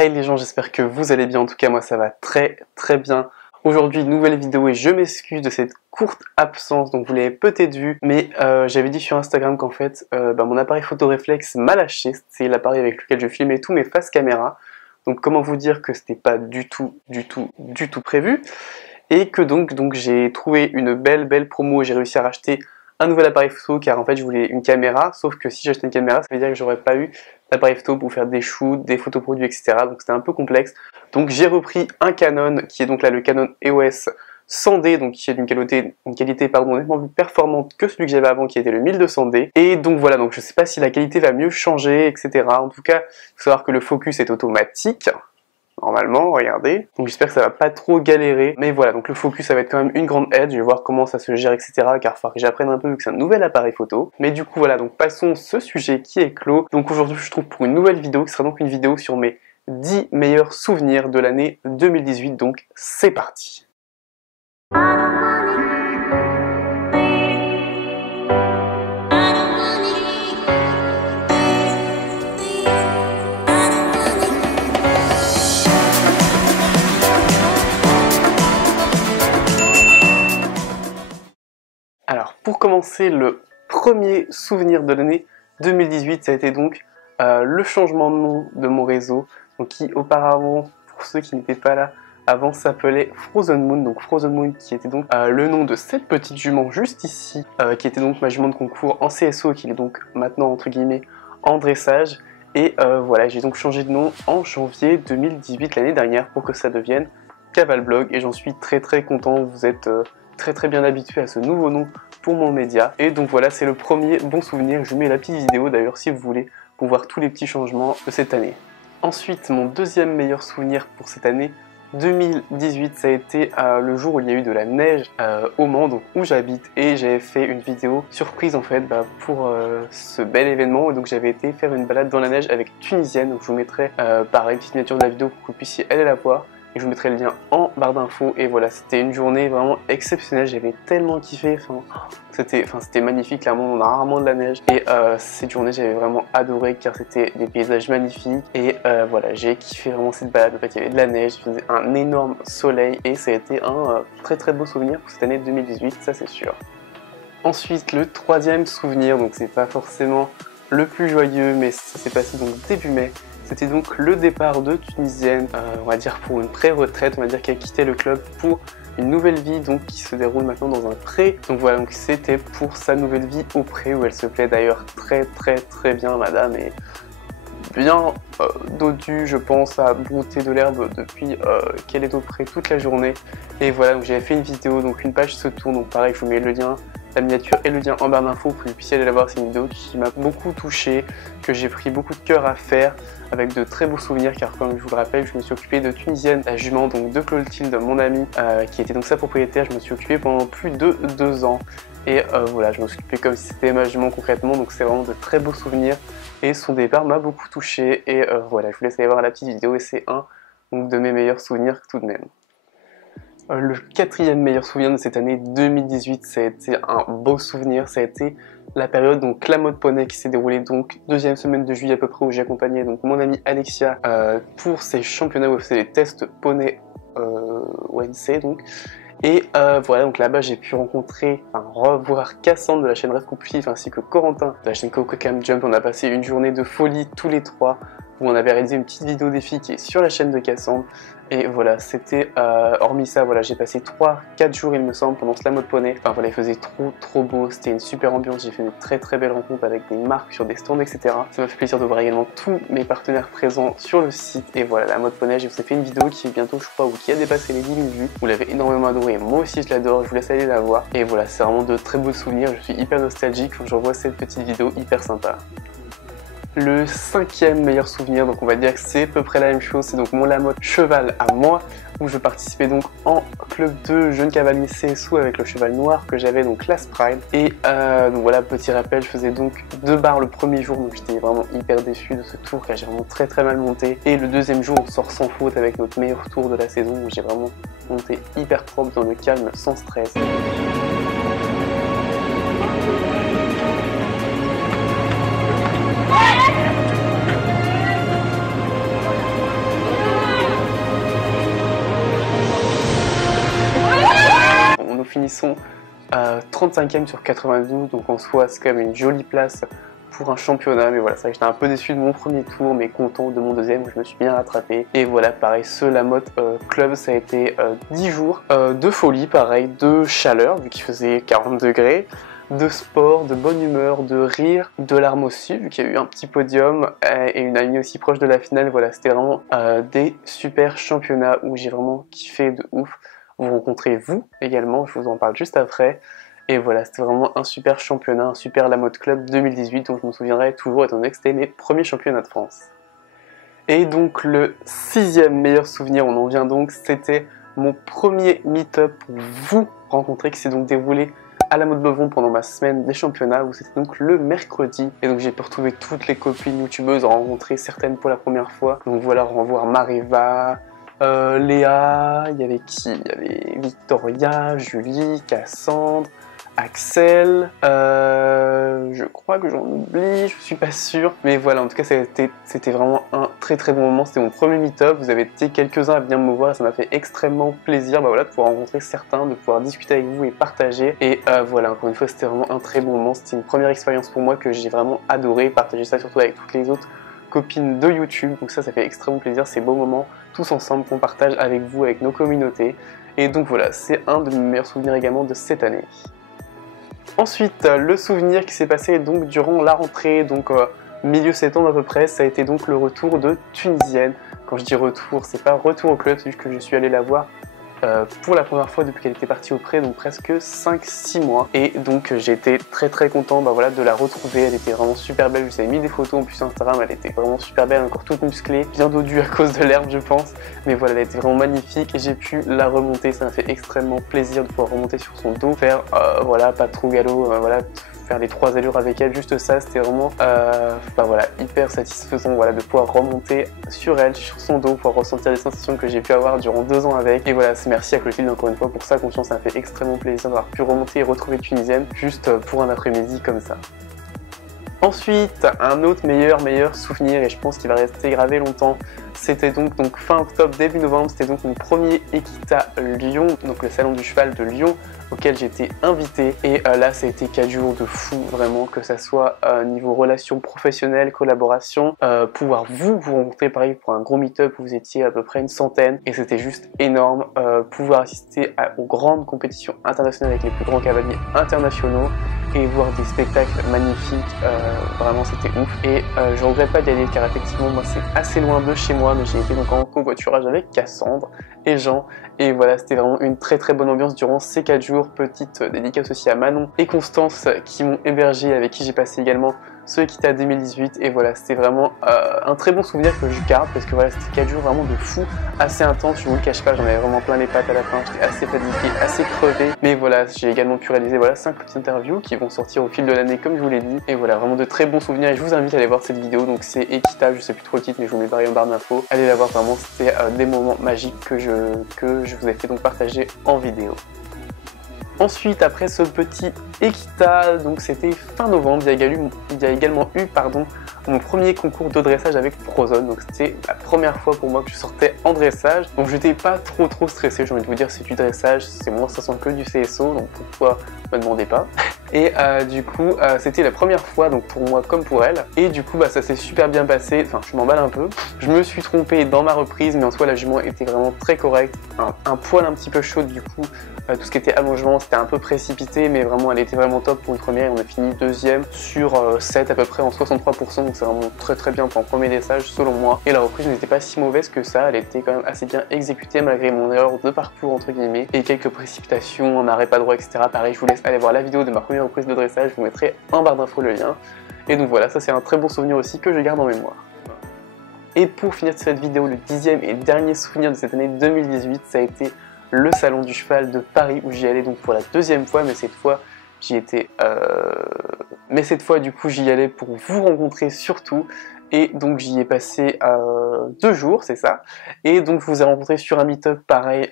Hey les gens, j'espère que vous allez bien, en tout cas moi ça va très bien. Aujourd'hui, nouvelle vidéo et je m'excuse de cette courte absence, donc vous l'avez peut-être vu, mais j'avais dit sur Instagram qu'en fait mon appareil photo réflexe m'a lâché, c'est l'appareil avec lequel je filmais tous mes face caméra, donc comment vous dire que c'était pas du tout prévu, et que donc j'ai trouvé une belle promo et j'ai réussi à racheter un nouvel appareil photo car en fait je voulais une caméra, sauf que si j'achetais une caméra ça veut dire que j'aurais pas eu l'appareil photo pour faire des shoots, des photos produits, etc. Donc c'était un peu complexe. Donc j'ai repris un Canon qui est donc là le Canon EOS 100D, donc qui est d'une qualité nettement plus performante que celui que j'avais avant qui était le 1200D. Et donc voilà, donc je sais pas si la qualité va mieux changer, etc. En tout cas, il faut savoir que le focus est automatique. Normalement, regardez. Donc j'espère que ça va pas trop galérer. Mais voilà, donc le focus ça va être quand même une grande aide. Je vais voir comment ça se gère, etc. Car il faut que j'apprenne un peu vu que c'est un nouvel appareil photo. Mais du coup voilà, donc passons ce sujet qui est clos. Donc aujourd'hui je trouve pour une nouvelle vidéo qui sera donc une vidéo sur mes 10 meilleurs souvenirs de l'année 2018. Donc c'est parti. Alors, pour commencer, le premier souvenir de l'année 2018, ça a été donc le changement de nom de mon réseau, donc qui auparavant, pour ceux qui n'étaient pas là, avant s'appelait Frozen Moon, donc Frozen Moon qui était donc le nom de cette petite jument juste ici, qui était donc ma jument de concours en CSO, qui est donc maintenant entre guillemets en dressage, et voilà, j'ai donc changé de nom en janvier 2018, l'année dernière, pour que ça devienne Cavalblog, et j'en suis très content, vous êtes très bien habitué à ce nouveau nom pour mon média. Et donc voilà, c'est le premier bon souvenir. Je mets la petite vidéo d'ailleurs si vous voulez pour voir tous les petits changements de cette année. Ensuite, mon deuxième meilleur souvenir pour cette année 2018, ça a été le jour où il y a eu de la neige au Mans, donc où j'habite, et j'avais fait une vidéo surprise en fait pour ce bel événement. Et donc j'avais été faire une balade dans la neige avec Tunisienne, donc je vous mettrai pareil, petite miniature de la vidéo pour que vous puissiez aller la voir. Et je vous mettrai le lien en barre d'infos. Et voilà, c'était une journée vraiment exceptionnelle, j'avais tellement kiffé, c'était magnifique, clairement on a rarement de la neige. Et cette journée j'avais vraiment adoré car c'était des paysages magnifiques. Et voilà, j'ai kiffé vraiment cette balade, en fait il y avait de la neige, il faisait un énorme soleil. Et ça a été un très beau souvenir pour cette année 2018, ça c'est sûr. Ensuite, le troisième souvenir, donc c'est pas forcément le plus joyeux, mais ça s'est passé donc début mai. C'était donc le départ de Tunisienne, on va dire pour une pré-retraite, on va dire qu'elle quittait le club pour une nouvelle vie donc qui se déroule maintenant dans un pré. Donc voilà, donc c'était pour sa nouvelle vie au pré où elle se plaît d'ailleurs très bien madame, et bien dodue je pense à brouter de l'herbe depuis qu'elle est au pré toute la journée. Et voilà, donc j'avais fait une vidéo, donc une page se tourne, donc pareil je vous mets le lien, la miniature et le lien en barre d'infos pour que vous puissiez aller la voir. C'est une vidéo qui m'a beaucoup touché, que j'ai pris beaucoup de cœur à faire, avec de très beaux souvenirs car comme je vous le rappelle, je me suis occupé de Tunisienne, la jument donc de Clotilde, mon ami, qui était donc sa propriétaire. Je me suis occupé pendant plus de 2 ans et voilà, je me suis occupé comme si c'était ma jument concrètement, donc c'est vraiment de très beaux souvenirs et son départ m'a beaucoup touché. Et voilà, je vous laisse aller voir la petite vidéo et c'est un donc, de mes meilleurs souvenirs tout de même. Le quatrième meilleur souvenir de cette année 2018, ça a été un beau souvenir, ça a été la période donc la mode poney qui s'est déroulée donc deuxième semaine de juillet à peu près, où j'ai accompagné donc mon amie Alexia pour ses championnats UFC, les tests poney ONC donc. Et voilà, donc là-bas j'ai pu revoir Cassandre de la chaîne Rêve Compulsif ainsi que Corentin de la chaîne Coco Cam Jump. On a passé une journée de folie tous les trois où on avait réalisé une petite vidéo défi qui est sur la chaîne de Cassandre. Et voilà, c'était, hormis ça, voilà, j'ai passé 3-4 jours il me semble pendant ce la mode poney. Enfin voilà, il faisait trop beau, c'était une super ambiance, j'ai fait de très belles rencontres avec des marques sur des stands, etc. Ça m'a fait plaisir de voir également tous mes partenaires présents sur le site. Et voilà, la mode poney, je vous ai fait une vidéo qui est bientôt, je crois, ou qui a dépassé les 10 000 vues. Vous l'avez énormément adoré, moi aussi je l'adore, je vous laisse aller la voir. Et voilà, c'est vraiment de très beaux souvenirs, je suis hyper nostalgique quand je revois cette petite vidéo hyper sympa. Le cinquième meilleur souvenir, donc on va dire que c'est à peu près la même chose, c'est donc mon Lamotte cheval à moi, où je participais donc en club de jeune cavalier CSO avec le cheval noir que j'avais donc classe prime. Et donc voilà, petit rappel, je faisais donc 2 barres le premier jour, donc j'étais vraiment hyper déçu de ce tour car j'ai vraiment très mal monté. Et le deuxième jour, on sort sans faute avec notre meilleur tour de la saison, où j'ai vraiment monté hyper propre dans le calme, sans stress. finissons 35e sur 92, donc en soi c'est quand même une jolie place pour un championnat, mais voilà, c'est vrai que j'étais un peu déçu de mon premier tour, mais content de mon deuxième où je me suis bien rattrapé. Et voilà, pareil, ce Lamotte Club, ça a été 10 jours de folie, pareil, de chaleur, vu qu'il faisait 40 degrés, de sport, de bonne humeur, de rire, de larmes aussi, vu qu'il y a eu un petit podium et une amie aussi proche de la finale. Voilà, c'était vraiment des super championnats où j'ai vraiment kiffé de ouf. Vous rencontrez vous également, je vous en parle juste après. Et voilà, c'était vraiment un super championnat, un super Lamotte Club 2018, dont je me souviendrai toujours étant donné que c'était mes premiers championnats de France. Et donc le 6e meilleur souvenir, on en vient donc, c'était mon premier meet-up pour vous rencontrer, qui s'est donc déroulé à la Motte Beuvron pendant ma semaine des championnats, où c'était donc le mercredi. Et donc j'ai pu retrouver toutes les copines youtubeuses, en rencontrer certaines pour la première fois. Donc voilà, revoir Mariva, Léa, il y avait qui? Il y avait Victoria, Julie, Cassandre, Axel, je crois que j'en oublie, je suis pas sûr. Mais voilà, en tout cas, c'était vraiment un très très bon moment. C'était mon premier meet-up, vous avez été quelques-uns à venir me voir et ça m'a fait extrêmement plaisir voilà, de pouvoir rencontrer certains, de pouvoir discuter avec vous et partager. Et voilà, encore une fois, c'était vraiment un très bon moment. C'était une première expérience pour moi que j'ai vraiment adoré. Partager ça surtout avec toutes les autres copines de YouTube. Donc ça fait extrêmement plaisir, ces beaux moments tous ensemble qu'on partage avec vous, avec nos communautés. Et donc voilà, c'est un de mes meilleurs souvenirs également de cette année. Ensuite, le souvenir qui s'est passé donc durant la rentrée, donc milieu septembre à peu près, ça a été donc le retour de Tunisienne. Quand je dis retour, c'est pas retour au club, c'est juste que je suis allé la voir pour la première fois depuis qu'elle était partie au pré, donc presque 5-6 mois. Et donc j'ai été très très content voilà, de la retrouver, elle était vraiment super belle, je vous avais mis des photos en plus sur Instagram, elle était vraiment super belle, encore toute musclée, bien dodue à cause de l'herbe je pense, mais voilà, elle était vraiment magnifique et j'ai pu la remonter, ça m'a fait extrêmement plaisir de pouvoir remonter sur son dos, faire voilà, pas trop galop, voilà, faire les 3 allures avec elle, juste ça, c'était vraiment voilà, hyper satisfaisant voilà, de pouvoir remonter sur elle, sur son dos, pour ressentir les sensations que j'ai pu avoir durant 2 ans avec. Et voilà, merci à Clotilde encore une fois pour sa confiance, ça m'a fait extrêmement plaisir d'avoir pu remonter et retrouver Tunisienne juste pour un après-midi comme ça. Ensuite, un autre meilleur souvenir, et je pense qu'il va rester gravé longtemps, c'était donc fin octobre, début novembre, c'était donc mon premier Equita Lyon, donc le salon du cheval de Lyon, auquel j'ai été invité. Et là, ça a été 4 jours de fou, vraiment, que ça soit niveau relations professionnelles, collaboration, pouvoir vous rencontrer, pareil, pour un gros meet-up où vous étiez à peu près une centaine, et c'était juste énorme, pouvoir assister aux grandes compétitions internationales avec les plus grands cavaliers internationaux, et voir des spectacles magnifiques, vraiment c'était ouf. Et je regrette pas d'y aller car effectivement moi c'est assez loin de chez moi, mais j'ai été donc en covoiturage avec Cassandre et Jean, et voilà, c'était vraiment une très très bonne ambiance durant ces 4 jours. Petite dédicace aussi à Manon et Constance qui m'ont hébergé, avec qui j'ai passé également ce Equita 2018, et voilà, c'était vraiment un très bon souvenir que je garde, parce que voilà, c'était 4 jours vraiment de fou, assez intense, je vous le cache pas, j'en avais vraiment plein les pattes à la fin, j'étais assez fatigué, assez crevé, mais voilà, j'ai également pu réaliser voilà 5 petites interviews qui vont sortir au fil de l'année comme je vous l'ai dit, et voilà, vraiment de très bons souvenirs, et je vous invite à aller voir cette vidéo, donc c'est Equita, je sais plus trop le titre, mais je vous mets pareil en barre d'infos, allez la voir, vraiment, c'était des moments magiques que je vous ai fait donc partager en vidéo. Ensuite, après ce petit Equita, donc c'était fin novembre, il y a également eu mon premier concours de dressage avec Prozone. Donc c'était la première fois pour moi que je sortais en dressage. Donc j'étais pas trop stressé, j'ai envie de vous dire, c'est du dressage, c'est moins stressant que du CSO, donc pourquoi me demandez pas. Et du coup, c'était la première fois, donc pour moi comme pour elle. Et du coup, ça s'est super bien passé, enfin je m'emballe un peu. Je me suis trompé dans ma reprise, mais en soi la jument était vraiment très correcte. Un poil un petit peu chaude du coup, tout ce qui était allongement, c'était un peu précipité, mais vraiment elle était vraiment top pour une première. On a fini deuxième sur 7 à peu près en 63%, donc c'est vraiment très bien pour un premier dressage selon moi. Et la reprise n'était pas si mauvaise que ça, elle était quand même assez bien exécutée malgré mon erreur de parcours entre guillemets, et quelques précipitations, un arrêt pas droit, etc. Pareil, je vous laisse aller voir la vidéo de ma première reprise de dressage, je vous mettrai en barre d'infos le lien. Et donc voilà, ça c'est un très bon souvenir aussi que je garde en mémoire. Et pour finir cette vidéo, le 10e et dernier souvenir de cette année 2018, ça a été le salon du cheval de Paris, où j'y allais donc pour la 2e fois, mais cette fois j'y étais du coup j'y allais pour vous rencontrer surtout, et donc j'y ai passé 2 jours, c'est ça, et donc je vous ai rencontré sur un meet-up pareil,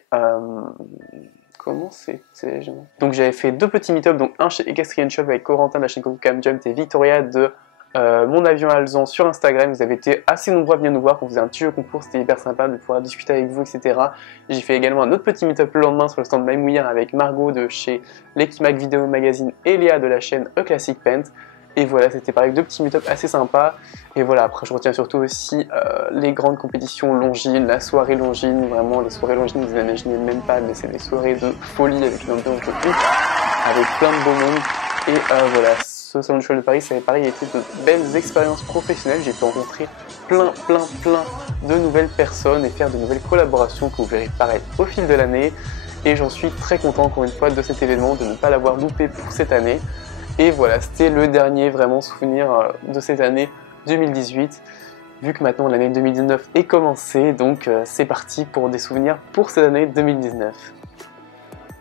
comment c'était, donc j'avais fait 2 petits meet-up, donc un chez Equestrian Shop avec Corentin de la chaîne Cam Jump et Victoria de mon avion à Alzan sur Instagram. Vous avez été assez nombreux à venir nous voir, on faisait un petit jeu concours, c'était hyper sympa de pouvoir discuter avec vous, etc. J'ai fait également un autre petit meet-up le lendemain sur le stand MyMouillard avec Margot de chez l'Equimac Vidéo Magazine et Léa de la chaîne A Classic Paint. Et voilà, c'était pareil, deux petits meet-up assez sympas. Et voilà, après je retiens surtout aussi les grandes compétitions Longines, la soirée Longines, vraiment les soirées Longines, vous n'imaginez même pas, mais c'est des soirées de folie avec une ambiance de ouf, avec plein de beau monde. Et voilà, ce Salon du Cheval de Paris, ça avait pareil été de belles expériences professionnelles. J'ai pu rencontrer plein de nouvelles personnes et faire de nouvelles collaborations que vous verrez pareil au fil de l'année. Et j'en suis très content encore une fois de cet événement, de ne pas l'avoir loupé pour cette année. Et voilà, c'était le dernier vraiment souvenir de cette année 2018, vu que maintenant l'année 2019 est commencée, donc c'est parti pour des souvenirs pour cette année 2019.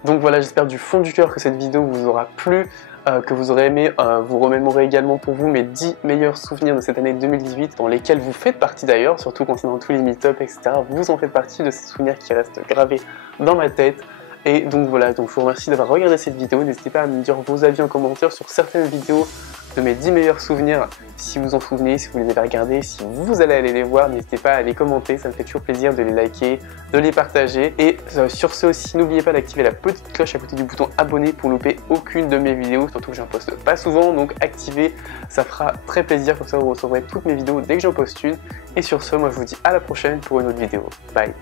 Donc voilà, j'espère du fond du cœur que cette vidéo vous aura plu, que vous aurez aimé, vous remémorer également pour vous mes 10 meilleurs souvenirs de cette année 2018, dans lesquels vous faites partie d'ailleurs, surtout concernant tous les meet-up, etc. Vous en faites partie de ces souvenirs qui restent gravés dans ma tête. Et donc voilà, donc je vous remercie d'avoir regardé cette vidéo, n'hésitez pas à me dire vos avis en commentaire sur certaines vidéos de mes 10 meilleurs souvenirs, si vous en souvenez, si vous les avez regardés, si vous allez aller les voir, n'hésitez pas à les commenter, ça me fait toujours plaisir de les liker, de les partager. Et sur ce aussi, n'oubliez pas d'activer la petite cloche à côté du bouton abonner pour louper aucune de mes vidéos, surtout que j'en poste pas souvent, donc activez, ça fera très plaisir, comme ça vous recevrez toutes mes vidéos dès que j'en poste une. Et sur ce, moi je vous dis à la prochaine pour une autre vidéo. Bye.